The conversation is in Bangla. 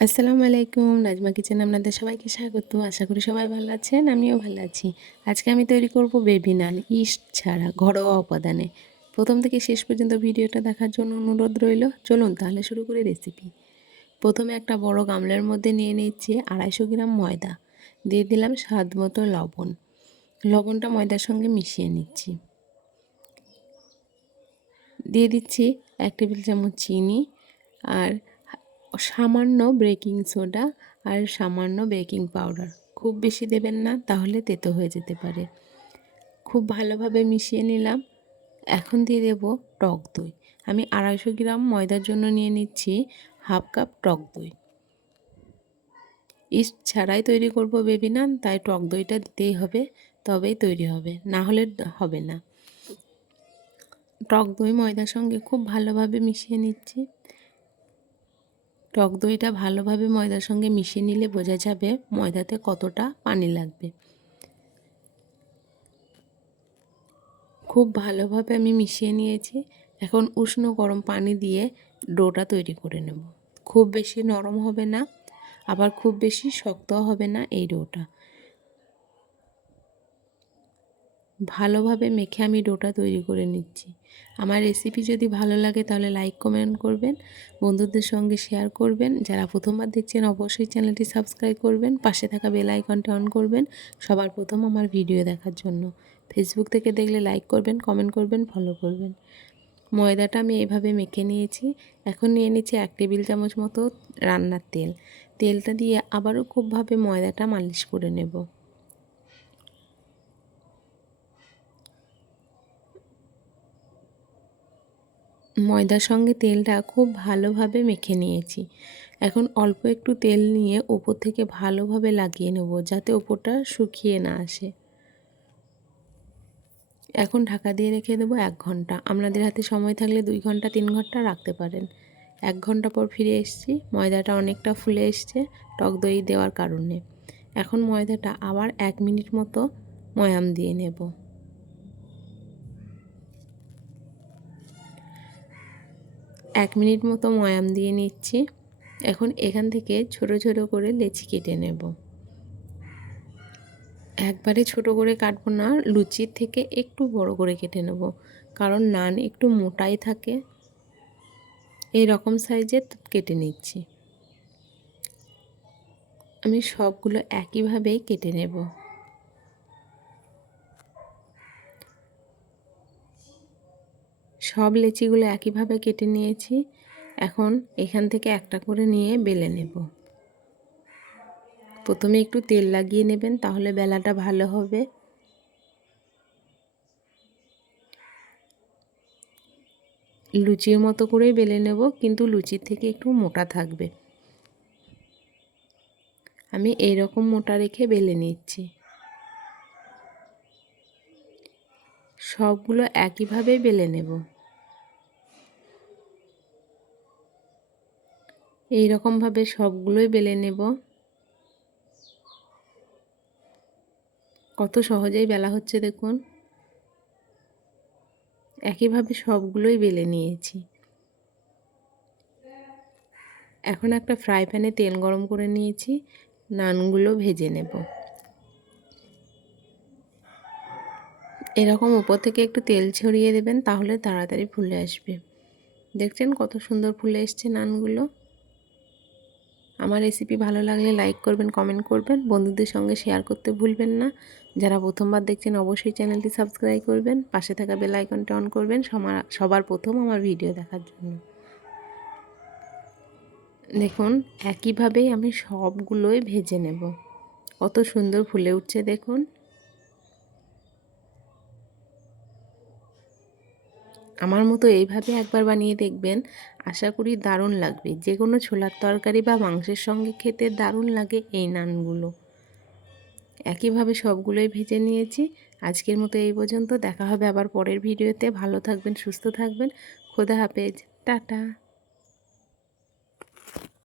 আসসালামু আলাইকুম, নাজমা কিচেনে আপনাদের সবাইকে স্বাগত। আশা করি সবাই ভালো আছেন, আমিও ভালো আছি। আজকে আমি তৈরি করব বেবি নান, ইস্ট ছাড়া ঘরোয়া উপাদানে। প্রথম থেকে শেষ পর্যন্ত ভিডিওটা দেখার জন্য অনুরোধ রইল। চলুন তাহলে শুরু করি রেসিপি। প্রথমে একটা বড় গামলার মধ্যে নিয়ে নিচ্ছি 250 গ্রাম ময়দা, দিয়ে দিলাম স্বাদ মতো লবণ। লবণটা ময়দার সঙ্গে মিশিয়ে নিচ্ছি। দিয়ে দিচ্ছি 1 টেবিল চামচ চিনি আর সামান্য বেকিং সোডা আর সামান্য বেকিং পাউডার। খুব বেশি দেবেন না, তাহলে তেতো হয়ে যেতে পারে। খুব ভালোভাবে মিশিয়ে নিলাম। এখন দিয়ে দেব টক দই। আমি 250 গ্রাম ময়দার জন্য নিয়ে নিচ্ছি হাফ কাপ টক দই। ইস্ট ছাড়াই তৈরি করব বেবি নান, তাই টক দইটা দিতেই হবে, তবেই তৈরি হবে, না হলে হবে না। টক দই ময়দার সঙ্গে খুব ভালোভাবে মিশিয়ে নিচ্ছি। টক দইটা ভালোভাবে ময়দার সঙ্গে মিশিয়ে নিলে বোঝা যাবে ময়দাতে কতটা পানি লাগবে। খুব ভালোভাবে আমি মিশিয়ে নিয়েছি। এখন উষ্ণ গরম পানি দিয়ে ডোটা তৈরি করে নেব। খুব বেশি নরম হবে না, আবার খুব বেশি শক্তও হবে না এই ডোটা। ভালোভাবে মেখে আমি ডোটা তৈরি করে নিচ্ছি। আমার রেসিপি যদি ভালো লাগে তাহলে লাইক কমেন্ট করবেন, বন্ধুদের সঙ্গে শেয়ার করবেন। যারা প্রথমবার দেখছেন অবশ্যই চ্যানেলটি সাবস্ক্রাইব করবেন, পাশে থাকা বেল আইকনটা অন করবেন সবার প্রথম আমার ভিডিও দেখার জন্য। ফেসবুক থেকে দেখলে লাইক করবেন, কমেন্ট করবেন, ফলো করবেন। ময়দাটা আমি এইভাবে মেখে নিয়েছি। এখন নিয়ে নিচ্ছি 1 টেবিল চামচ মতো রান্নার তেল। তেলটা দিয়ে আবারও খুবভাবে ময়দাটা মালিশ করে নেব। ময়দার সঙ্গে তেলটা খুব ভালোভাবে মেখে নিয়েছি। এখন অল্প একটু তেল নিয়ে ওপর থেকে ভালোভাবে লাগিয়ে নেব, যাতে ওপরটা শুকিয়ে না আসে। এখন ঢাকা দিয়ে রেখে দেবো 1 ঘন্টা। আপনাদের হাতে সময় থাকলে 2 ঘন্টা 3 ঘন্টা রাখতে পারেন। 1 ঘন্টা পর ফিরে এসেছি। ময়দাটা অনেকটা ফুলে এসছে টক দই দেওয়ার কারণে। এখন ময়দাটা আবার 1 মিনিট মতো ময়াম দিয়ে নেব। 1 মিনিট মতো ময়াম দিয়ে নিচ্ছি। এখন এখান থেকে ছোট ছোট করে লেচি কেটে নেব। একবারে ছোট করে কাটবো না, লুচির থেকে একটু বড় করে কেটে নেব, কারণ নান একটু মোটাই থাকে। এই রকম সাইজের কেটে নিচ্ছি। আমি সবগুলো একইভাবেই কেটে নেব। সব লেচিগুলো একইভাবে কেটে নিয়েছি। এখন এখান থেকে একটা করে নিয়ে বেলে নেব। প্রথমে একটু তেল লাগিয়ে নেবেন, তাহলে বেলাটা ভালো হবে। লুচির মতো করেই বেলে নেব, কিন্তু লুচির থেকে একটু মোটা থাকবে। আমি এই রকম মোটা রেখে বেলে নিচ্ছি। সবগুলো একইভাবে বেলে নেব। এই রকমভাবে সবগুলোই বেলে নেব। কত সহজেই বেলা হচ্ছে দেখুন। একইভাবে সবগুলোই বেলে নিয়েছি। এখন একটা ফ্রাই প্যানে তেল গরম করে নিয়েছি, নানগুলো ভেজে নেব। এরকম উপর থেকে একটু তেল ছড়িয়ে দেবেন, তাহলে তাড়াতাড়ি ফুলে আসবে। দেখছেন কত সুন্দর ফুলে এসছে নানগুলো। আমার রেসিপি ভালো লাগলে লাইক করবেন, কমেন্ট করবেন, বন্ধুদের সঙ্গে শেয়ার করতে ভুলবেন না। যারা প্রথমবার দেখছেন অবশ্যই চ্যানেলটি সাবস্ক্রাইব করবেন, পাশে থাকা বেল আইকনটা অন করবেন সবার প্রথম আমার ভিডিও দেখার জন্য। দেখুন একইভাবেই আমি সবগুলোই ভেজে নেব। কত সুন্দর ফুলে উঠছে দেখুন। আমার মতো এইভাবে একবার বানিয়ে দেখবেন, আশা করি দারুণ লাগবে। যে কোনো ছোলার তরকারি বা মাংসের সঙ্গে খেতে দারুণ লাগে এই নানগুলো। একইভাবে সবগুলোই ভেজে নিয়েছি। আজকের মতো এই পর্যন্ত। দেখা হবে আবার পরের ভিডিওতে। ভালো থাকবেন, সুস্থ থাকবেন। খোদা হাফেজ, টাটা।